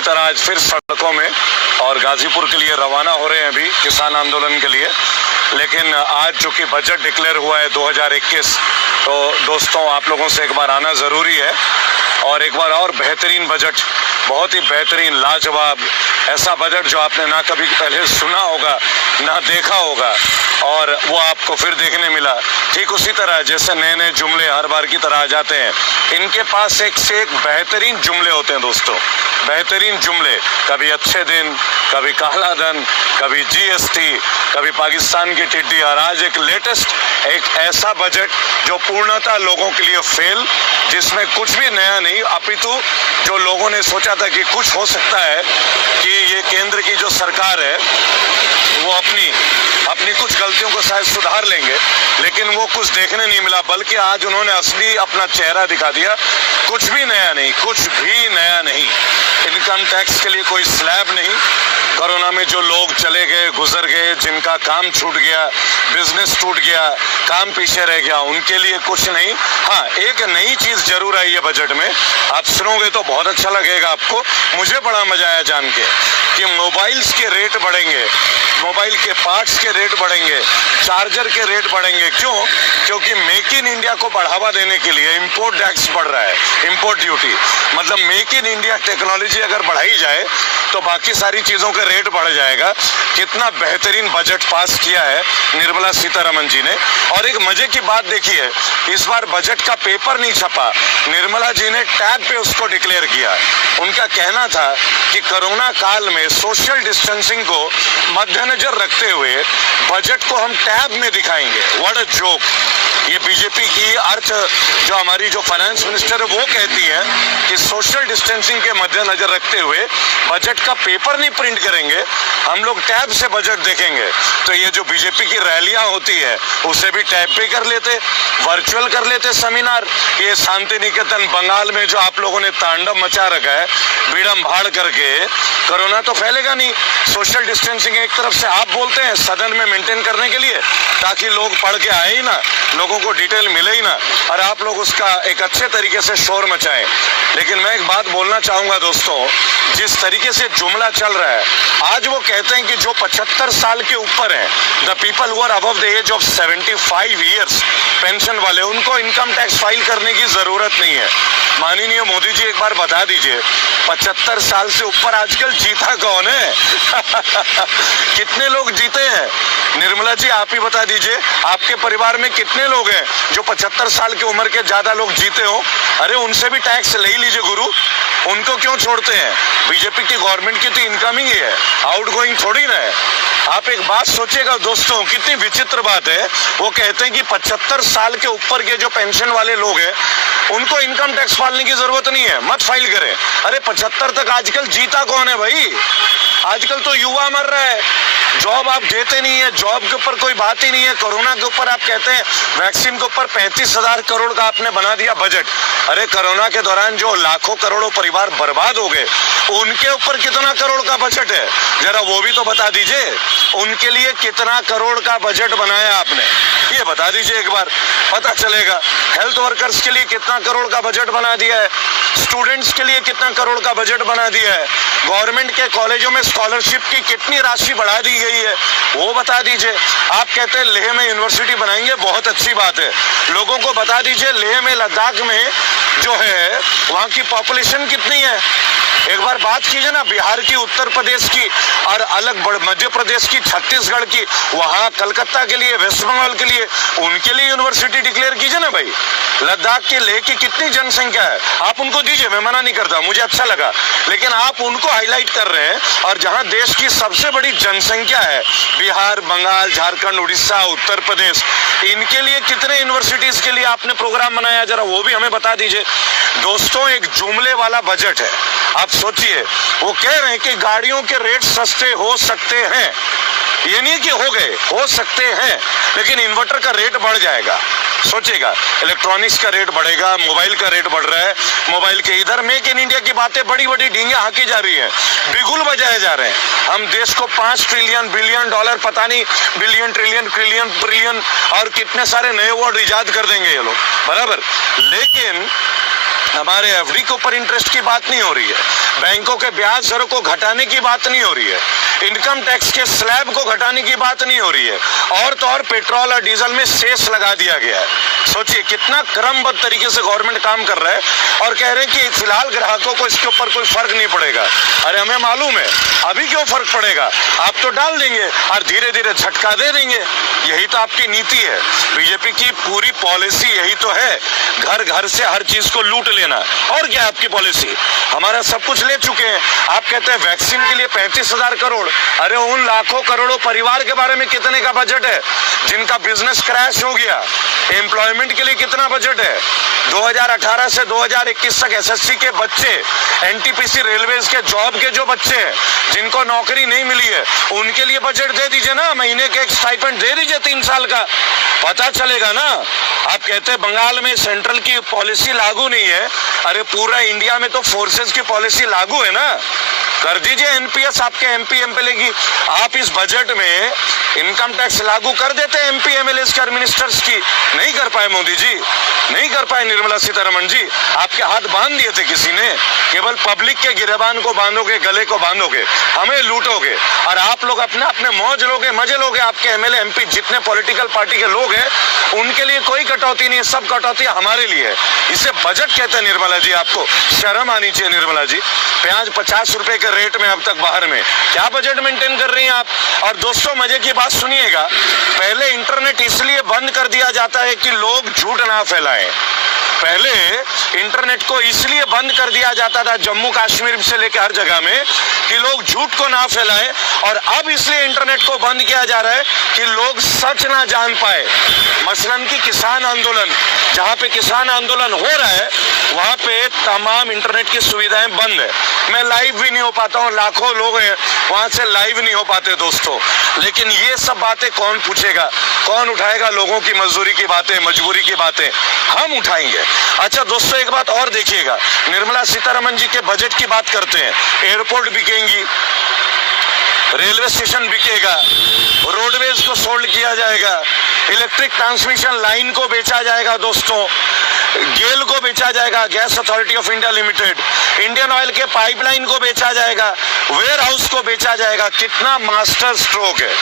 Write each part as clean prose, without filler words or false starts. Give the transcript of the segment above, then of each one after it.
की तरह आज फिर सड़कों में और गाजीपुर के लिए रवाना हो रहे हैं अभी किसान आंदोलन के लिए। लेकिन आज चूंकि बजट डिक्लेयर हुआ है 2021, तो दोस्तों आप लोगों से एक बार आना ज़रूरी है और एक बार और बेहतरीन बजट, बहुत ही बेहतरीन लाजवाब ऐसा बजट जो आपने ना कभी पहले सुना होगा ना देखा होगा और वो आपको फिर देखने मिला। ठीक उसी तरह जैसे नए नए जुमले हर बार की तरह आ जाते हैं, इनके पास एक से एक बेहतरीन जुमले होते हैं दोस्तों, बेहतरीन जुमले। कभी अच्छे दिन, कभी काला धन, कभी जीएसटी, कभी पाकिस्तान की टिड्डी और आज एक लेटेस्ट एक ऐसा बजट जो पूर्णतः लोगों के लिए फेल, जिसमें कुछ भी नया नहीं, अपितु जो लोगों ने सोचा था कि कुछ हो सकता है कि ये केंद्र की जो सरकार है वो अपनी कुछ गलतियों को शायद सुधार लेंगे, लेकिन वो कुछ देखने नहीं मिला, बल्कि आज उन्होंने असली अपना चेहरा दिखा दिया। कुछ भी नया नहीं, कुछ भी नया नहीं। इनकम टैक्स के लिए कोई स्लैब नहीं। कोरोना में जो लोग चले गए, गुजर गए, जिनका काम छूट गया, बिजनेस टूट गया, काम पीछे रह गया, उनके लिए कुछ नहीं। हाँ, एक नई चीज जरूर आई है बजट में, आप सुनोगे तो बहुत अच्छा लगेगा आपको। मुझे बड़ा मजा आया जान के कि मोबाइल्स के रेट बढ़ेंगे, मोबाइल के पार्ट्स के रेट बढ़ेंगे, चार्जर के रेट बढ़ेंगे। क्यों? क्योंकि मेक इन इंडिया को बढ़ावा देने के लिए इंपोर्ट टैक्स बढ़ रहा है, इंपोर्ट ड्यूटी। मतलब मेक इन इंडिया टेक्नोलॉजी अगर बढ़ाई जाए तो बाकी सारी चीजों का रेट बढ़ जाएगा। कितना बेहतरीन बजट पास किया है निर्मला सीतारमण जी ने। और एक मजे की बात देखिए, इस बार बजट का पेपर नहीं छपा, निर्मला जी ने टैब पे उसको डिक्लेयर किया। उनका कहना था कि कोरोना काल में सोशल डिस्टेंसिंग को मद्देनजर रखते हुए बजट को हम टैब में दिखाएंगे। What a joke. ये बीजेपी की अर्थ जो हमारी जो फाइनेंस मिनिस्टर है वो कहती है कि सोशल डिस्टेंसिंग के मद्देनजर रखते हुए बजट का पेपर नहीं प्रिंट करेंगे, हम लोग टैब से बजट देखेंगे। तो ये जो बीजेपी की रैलियां होती है उसे भी टैब पे कर लेते, वर्चुअल कर लेते सेमिनार। ये शांति निकेतन बंगाल में जो आप लोगों ने तांडव मचा रखा है बीड़म भाड़ करके, कोरोना तो फैलेगा नहीं। सोशल डिस्टेंसिंग एक तरफ से आप बोलते हैं सदन में मेंटेन करने के लिए ताकि लोग पढ़ के आए ही ना, लोगों को डिटेल मिले ही ना, और आप लोग उसका एक अच्छे तरीके से शोर मचाएं। लेकिन मैं एक बात बोलना चाहूंगा दोस्तों, जिस तरीके से जुमला चल रहा है, आज वो कहते हैं कि जो 75 साल के ऊपर हैं, the people who are above the age of 75 years, pension वाले, उनको इनकम टैक्स फाइल करने की जरूरत नहीं है। माननीय मोदी जी एक बार बता दीजिए 75 साल से ऊपर आजकल जीता कौन है? कितने लोग जीते हैं? निर्मला जी आप ही बता दीजिए, आपके परिवार में कितने लोग हैं जो 75 साल की उम्र के ज्यादा लोग जीते हो? अरे उनसे भी टैक्स ले लीजिए गुरु, उनको क्यों छोड़ते हैं? बीजेपी की गवर्नमेंट की तो इनकमिंग ही है, आउटगोइंग थोड़ी ना है। आप एक बात सोचिएगा दोस्तों, कितनी विचित्र बात है। वो कहते हैं कि 75 साल के ऊपर के जो पेंशन वाले लोग हैं उनको इनकम टैक्स फाइलने की जरूरत नहीं है, मत फाइल करें। अरे 75 तक आजकल जीता कौन है भाई? आजकल तो युवा मर रहा है, जॉब आप देते नहीं है, जॉब के ऊपर कोई बात ही नहीं है। कोरोना के ऊपर आप कहते हैं, वैक्सीन के ऊपर 35,000 करोड़ का आपने बना दिया बजट। अरे कोरोना के दौरान जो लाखों करोड़ों परिवार बर्बाद हो गए, उनके ऊपर कितना करोड़ का बजट है? जरा वो भी तो बता दीजिए। उनके लिए कितना करोड़ का बजट बनाया आपने, ये बता दीजिए एक बार, पता चलेगा। हेल्थ वर्कर्स के लिए कितना करोड़ का बजट बना दिया है, स्टूडेंट्स के लिए कितना करोड़ का बजट बना दिया है, गवर्नमेंट के कॉलेजों में स्कॉलरशिप की कितनी राशि बढ़ा दी गई है, वो बता दीजिए। आप कहते हैं लेह में यूनिवर्सिटी बनाएंगे, बहुत अच्छी बात है। लोगों को बता दीजिए लेह में, लद्दाख में जो है वहां की पॉपुलेशन कितनी है। एक बार बात कीजिए ना बिहार की, उत्तर प्रदेश की और अलग मध्य प्रदेश की, छत्तीसगढ़ की, वहां कलकत्ता के लिए, वेस्ट बंगाल के लिए, उनके लिए यूनिवर्सिटी डिक्लेयर कीजिए ना भाई। लद्दाख के लेह की कितनी जनसंख्या है, आप उनको दीजिए, मैं मना नहीं करता, मुझे अच्छा लगा। लेकिन आप उनको हाईलाइट कर रहे हैं, और जहां देश की सबसे बड़ी जनसंख्या है, बिहार, बंगाल, झारखंड, उड़ीसा, उत्तर प्रदेश, इनके लिए कितने यूनिवर्सिटीज के लिए आपने प्रोग्राम बनाया, जरा वो भी हमें बता दीजिए। दोस्तों एक जुमले वाला बजट है। आप सोचिए, वो कह रहे हैं कि गाड़ियों के रेट सस्ते हो सकते हैं, ये नहीं कि हो गए, हो सकते हैं, लेकिन इन्वर्टर का रेट बढ़ जाएगा। सोचेगा, इलेक्ट्रॉनिक्स का रेट बढ़ेगा, मोबाइल का रेट बढ़ रहा है, मोबाइल के इधर मेक इन इंडिया की बातें बड़ी बड़ी डींगे हाकी जा रही है, बिगुल बजाए जा रहे हैं। हम देश को 5 ट्रिलियन बिलियन डॉलर, पता नहीं बिलियन ट्रिलियन ट्रिलियन और कितने सारे नए वर्ड इजाद कर देंगे ये लोग, बराबर। लेकिन हमारे एफडी के ऊपर इंटरेस्ट की बात नहीं हो रही है, बैंकों के ब्याज दरों को घटाने की बात नहीं हो रही है, इनकम टैक्स के स्लैब को घटाने की बात नहीं हो रही है, और तो और पेट्रोल और डीजल में सेस लगा दिया गया है। सोचिए कितना क्रमबद्ध तरीके से गवर्नमेंट काम कर रहा है और कह रहे हैं कि फिलहाल ग्राहकों को इसके ऊपर कोई फर्क नहीं पड़ेगा। अरे हमें मालूम है, अभी क्यों फर्क पड़ेगा, आप तो डाल देंगे और धीरे धीरे झटका दे देंगे। यही तो आपकी नीति है, बीजेपी की पूरी पॉलिसी यही तो है, घर घर से हर चीज को लूट लेना। और क्या आपकी पॉलिसी, हमारा सब कुछ ले चुके हैं। आप कहते हैं वैक्सीन के लिए 35,000 करोड़, अरे उन लाखों करोड़ों परिवार के बारे में कितने का बजट है जिनका बिजनेस क्रैश हो गया? एम्प्लॉयमेंट के लिए कितना बजट है? 2018 से 2021 तक एसएससी के बच्चे, एनटीपीसी रेलवेज के जॉब के जो बच्चे हैं जिनको नौकरी नहीं मिली है, उनके लिए बजट दे दीजिए ना, महीने के एक स्टाइपेंड दे दीजिए 3 साल का, पता चलेगा ना। आप कहते हैं बंगाल में सेंट्रल की पॉलिसी लागू नहीं है, अरे पूरा इंडिया में तो फोर्सेस की पॉलिसी लागू है ना, कर दीजिए एनपीएस आपके एमपी एमएलए की। आप इस बजट में इनकम टैक्स लागू कर देते एमपी एमएलए और मिनिस्टर्स की, नहीं कर पाए मोदी जी, नहीं कर पाए निर्मला सीतारमण जी, आपके हाथ बांध दिए थे किसी ने। केवल पब्लिक के गिरेबान को बांधोगे, गले को बांधोगे, हमें लूटोगे और आप लोग अपने अपने मौज लोगे, मजे लोगे। आपके एमएलए एमपी जितने पॉलिटिकल पार्टी के लोग हैं उनके लिए कोई कटौती नहीं, सब कटौती हमारे लिए है। इसे बजट कहते हैं निर्मला जी, आपको शर्म आनी चाहिए निर्मला जी। प्याज 50 रुपए के रेट में अब तक बाहर में, क्या बजट मेंटेन कर रही हैं आप? और दोस्तों मजे की बात सुनिएगा, पहले इंटरनेट इसलिए बंद कर दिया जाता है कि लोग झूठ ना फैलाएं। पहले इंटरनेट को इसलिए बंद कर दिया जाता था जम्मू कश्मीर से लेकर हर जगह में कि लोग झूठ को ना फैलाएं, और अब इसलिए इंटरनेट को बंद किया जा रहा है कि लोग सच ना जान पाए। मसलन कि किसान आंदोलन, जहां पे किसान आंदोलन हो रहा है वहां पे तमाम इंटरनेट की सुविधाएं बंद है। मैं लाइव भी नहीं हो पाता हूं, लाखों लोग हैं वहां से लाइव नहीं हो पाते दोस्तों। लेकिन ये सब बातें कौन पूछेगा, कौन उठाएगा? लोगों की मजदूरी की बातें, मजबूरी की बातें हम उठाएंगे। अच्छा दोस्तों एक बात और देखिएगा, निर्मला सीतारमण जी के बजट की बात करते हैं, एयरपोर्ट बिकेंगी, रेलवे स्टेशन बिकेगा, रोडवेज को सोल्ड किया जाएगा, इलेक्ट्रिक ट्रांसमिशन लाइन को बेचा जाएगा दोस्तों, गेल को बेचा जाएगा, gas authority of India limited, Indian oil के पाइपलाइन को बेचा जाएगा, वेयर हाउस को बेचा जाएगा। कितना मास्टर स्ट्रोक है,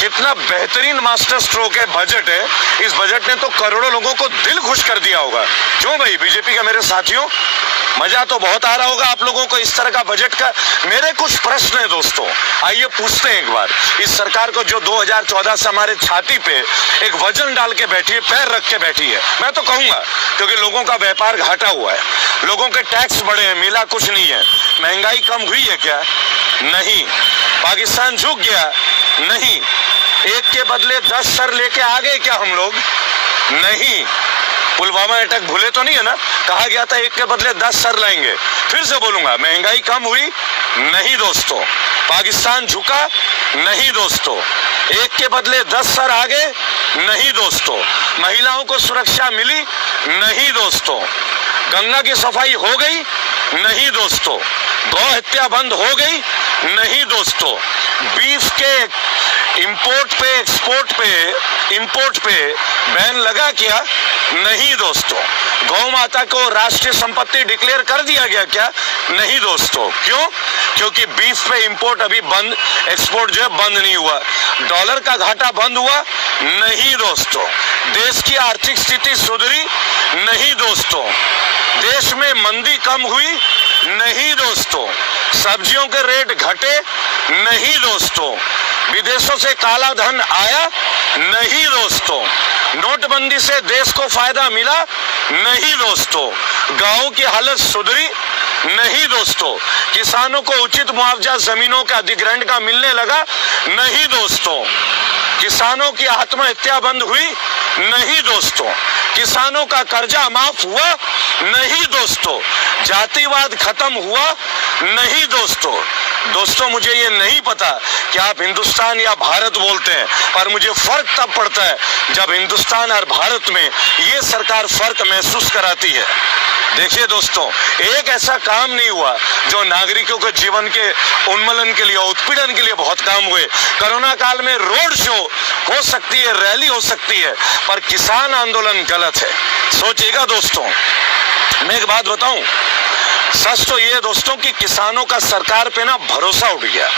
कितना बेहतरीन मास्टर स्ट्रोक है बजट है। इस बजट ने तो करोड़ों लोगों को दिल खुश कर दिया होगा। क्यों भाई बीजेपी के मेरे साथियों, मजा तो बहुत आ रहा होगा आप लोगों को इस तरह का बजट का। मेरे कुछ प्रश्न है दोस्तों, आइए पूछते हैं एक बार इस सरकार को जो 2014 से हमारे छाती पे एक वजन डाल के बैठी है, पैर रख के बैठी है। मैं तो कहूंगा क्योंकि लोगों का व्यापार घाटा हुआ है, लोगों के टैक्स बढ़े हैं, मिला कुछ नहीं है। महंगाई कम हुई है क्या? नहीं। पाकिस्तान झुक गया? नहीं। एक के बदले 10 सर लेके आ गए क्या हम लोग? नहीं। पुलवामा अटैक भूले तो नहीं है ना, कहा गया था एक के बदले 10 सर लाएंगे। फिर से बोलूंगा, महंगाई कम हुई? नहीं दोस्तों। पाकिस्तान झुका? नहीं दोस्तों। एक के बदले 10 सर आ गए? नहीं दोस्तों। महिलाओं को सुरक्षा मिली? नहीं दोस्तों। गंगा की सफाई हो गई? नहीं दोस्तों। गौ हत्या बंद हो गई? नहीं दोस्तों। बीफ के इंपोर्ट पे, एक्सपोर्ट पे, इंपोर्ट पे बैन लगा क्या? नहीं दोस्तों। गौ माता को राष्ट्रीय संपत्ति डिक्लेयर कर दिया गया क्या? नहीं दोस्तों। क्यों? क्योंकि बीफ पे इंपोर्ट अभी बंद, एक्सपोर्ट जो है बंद नहीं हुआ। डॉलर का घाटा बंद हुआ? नहीं दोस्तों। देश की आर्थिक स्थिति सुधरी? नहीं दोस्तों। देश में मंदी कम हुई? नहीं दोस्तों। सब्जियों के रेट घटे? नहीं दोस्तों। विदेशों से काला धन आया? नहीं दोस्तों। नोटबंदी से देश को फायदा मिला? नहीं दोस्तों। गांवों की हालत सुधरी? नहीं दोस्तों। किसानों को उचित मुआवजा जमीनों के अधिग्रहण का मिलने लगा? नहीं दोस्तों। किसानों की आत्महत्या बंद हुई? नहीं दोस्तों। किसानों का कर्जा माफ हुआ? नहीं दोस्तों। जातिवाद खत्म हुआ? नहीं दोस्तों। दोस्तों मुझे ये नहीं पता कि आप हिंदुस्तान या भारत बोलते हैं, पर मुझे फर्क तब पड़ता है जब हिंदुस्तान और भारत में ये सरकार फर्क महसूस कराती है। देखिए दोस्तों, एक ऐसा काम नहीं हुआ जो नागरिकों के जीवन के उन्मूलन के लिए, उत्पीड़न के लिए बहुत काम हुए। कोरोना काल में रोड शो हो सकती है, रैली हो सकती है, पर किसान आंदोलन गलत है। सोचिएगा दोस्तों, मैं एक बात बताऊं, सच तो ये दोस्तों कि किसानों का सरकार पे ना भरोसा उठ गया।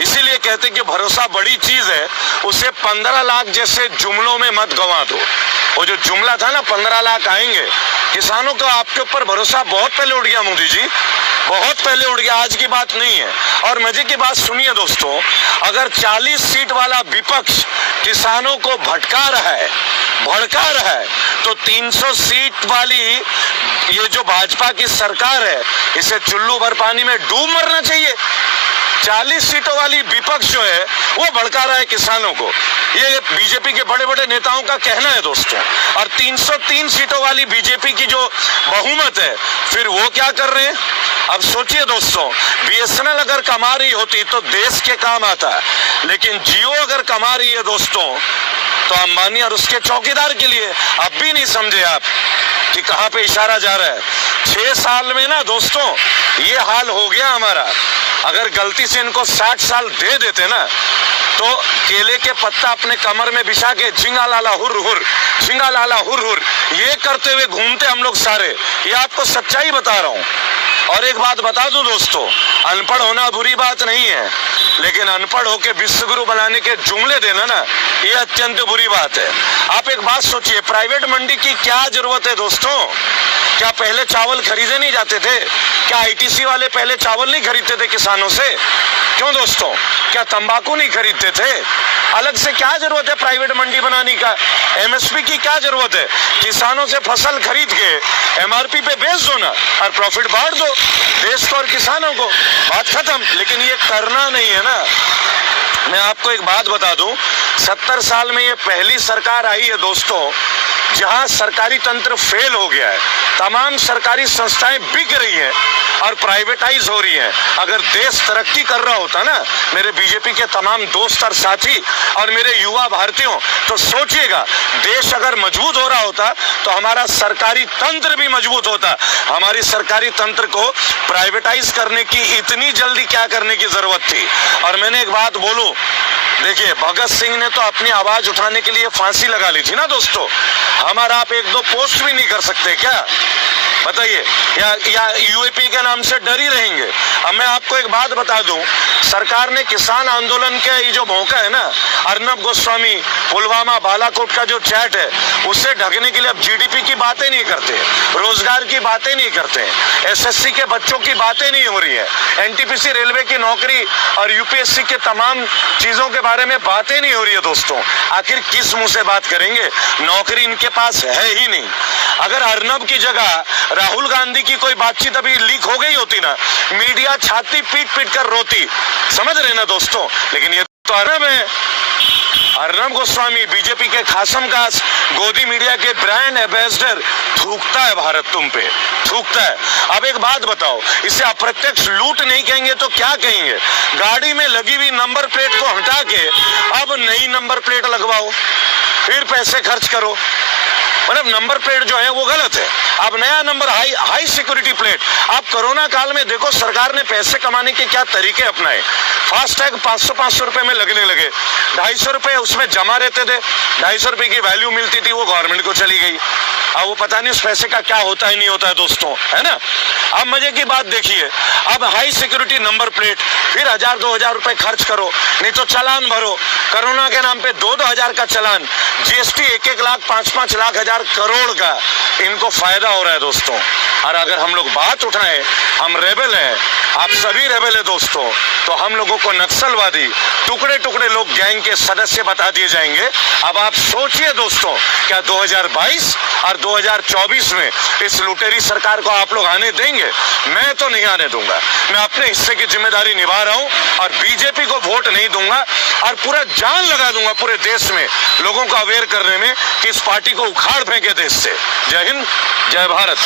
इसीलिए कहते कि भरोसा बड़ी चीज है, उसे 15 लाख जैसे जुमलों में मत गंवा दो। वो जो जुमला था ना 15 लाख आएंगे, किसानों का आपके ऊपर भरोसा बहुत पहले उठ गया मोदी जी, बहुत पहले उठ गया, आज की बात नहीं है। और मजे की बात सुनिए दोस्तों, अगर 40 सीट वाला विपक्ष किसानों को भड़का रहा है तो 300 सीट वाली ये जो भाजपा की सरकार है, इसे चुल्लू भर पानी में डूब मरना चाहिए। 40 सीटों वाली विपक्ष जो है वो भड़का रहा है किसानों को, ये बीजेपी के बड़े बड़े नेताओं का कहना है दोस्तों। और 303 सीटों वाली बीजेपी की जो बहुमत है, फिर वो क्या कर रहे हैं? अब सोचिए दोस्तों, बीएसएनएल अगर कमा रही होती तो देश के काम आता, लेकिन जियो अगर कमा रही है दोस्तों तो अंबानी और उसके चौकीदार के लिए। अब भी नहीं समझे आप कि कहां पे इशारा जा रहा है। 6 साल में ना दोस्तों ये हाल हो गया हमारा। अगर गलती से इनको 60 साल दे देते ना तो केले के पत्ता अपने कमर में बिछा के झिंगा लाला हुर हुर, झिंगा लाला हुर हुर ये करते हुए घूमते हम लोग सारे। ये आपको सच्चाई बता रहा हूं। और एक बात बता दूं दोस्तों, अनपढ़ होना बुरी बात नहीं है, लेकिन अनपढ़ होके विश्वगुरु बनाने के जुमले देना ना, ये अत्यंत बुरी बात है। आप एक बात सोचिए, प्राइवेट मंडी की क्या जरूरत है दोस्तों? क्या पहले चावल खरीदे नहीं जाते थे? क्या आईटीसी वाले पहले चावल नहीं खरीदते थे किसानों से? क्यों दोस्तों? क्या तंबाकू नहीं खरीदते थे? अलग से क्या जरूरत है प्राइवेट मंडी बनाने का? एमएसपी की क्या जरूरत है? किसानों से फसल खरीद के एमआरपी पे बेच दो ना और प्रॉफिट बांट दो देश को और किसानों को, बात खत्म। लेकिन ये करना नहीं है ना। मैं आपको एक बात बता दूं, 70 साल में ये पहली सरकार आई है दोस्तों जहां सरकारी तंत्र फेल हो गया है। तमाम सरकारी संस्थाएं बिक रही हैं और प्राइवेटाइज हो रही हैं। अगर देश तरक्की कर रहा होता ना, मेरे बीजेपी के तमाम दोस्त और साथी और मेरे युवा भारतीयों, तो सोचिएगा, देश अगर मजबूत हो रहा होता तो हमारा सरकारी तंत्र भी मजबूत होता। हमारी सरकारी तंत्र को प्राइवेटाइज करने की इतनी जल्दी क्या करने की जरूरत थी? और मैंने एक बात बोलूं, देखिए भगत सिंह ने तो अपनी आवाज उठाने के लिए फांसी लगा ली थी ना दोस्तों। हमारा आप 1-2 पोस्ट भी नहीं कर सकते क्या? बताइए, या यूएपी के नाम से डर ही रहेंगे? अब मैं आपको एक बात बता दूं, सरकार ने किसान आंदोलन के ये जो मौका है ना, अर्नब गोस्वामी, पुलवामा, बालाकोट का जो चैट है, उसे ढकने के लिए अब जीडीपी की बातें नहीं करते, रोजगार की बातें नहीं करते, एसएससी के बच्चों की बातें नहीं हो रही है, एनटीपीसी रेलवे की नौकरी और यूपीएससी के तमाम चीजों के बारे में बातें नहीं हो रही है दोस्तों। आखिर किस मुंह से बात करेंगे? नौकरी इनके पास है ही नहीं। अगर अर्नब की जगह राहुल गांधी की कोई बातचीत अभी लीक हो गई होती ना, मीडिया छाती पीट पीट कर रोती, समझ रहे ना दोस्तों। लेकिन ये तो अर्नब है, अर्नब गोस्वामी, बीजेपी के खासम खास गोदी मीडिया के ब्रांड एम्बेसडर। थूकता है भारत तुम पे, थूकता है। अब एक बात बताओ, इसे अप्रत्यक्ष लूट नहीं कहेंगे तो क्या कहेंगे? गाड़ी में लगी हुई नंबर प्लेट को हटा के अब नई नंबर प्लेट लगवाओ, फिर पैसे खर्च करो। मतलब नंबर प्लेट जो है वो गलत है, अब नया नंबर, हाई सिक्योरिटी प्लेट। आप कोरोना काल में देखो सरकार ने पैसे कमाने के क्या तरीके अपनाए। फास्टैग 500 रुपए में लगने लगे, 250 रुपए उसमें जमा रहते थे, 250 रुपए की वैल्यू मिलती थी, वो गवर्नमेंट को चली गई। अब वो पता नहीं उस पैसे का क्या होता है नहीं होता है दोस्तों, है ना। अब मजे की बात देखिए, अब हाई सिक्योरिटी नंबर प्लेट, फिर 1000-2000 रुपए खर्च करो, नहीं तो चालान भरो। कोरोना के नाम पे 2-2 हजार का चालान, जीएसटी 1-1 लाख 5-5 लाख हजार करोड़ का इनको फायदा हो रहा है दोस्तों। और अगर हम लोग बात उठाएं, हम रेबल हैं, आप सभी रेबल है दोस्तों, तो हम लोगों को नक्सलवादी, टुकड़े टुकड़े लोग गैंग के सदस्य बता दिए जाएंगे। अब आप सोचिए दोस्तों, क्या 2022 और 2024 में इस लुटेरी सरकार को आप लोग आने देंगे? मैं तो नहीं आने दूंगा। मैं अपने हिस्से की जिम्मेदारी निभा रहा हूं और बीजेपी को वोट नहीं दूंगा और पूरा जान लगा दूंगा पूरे देश में लोगों को अवेयर करने में कि इस पार्टी को उखाड़ फेंके देश से। जय हिंद, जय भारत।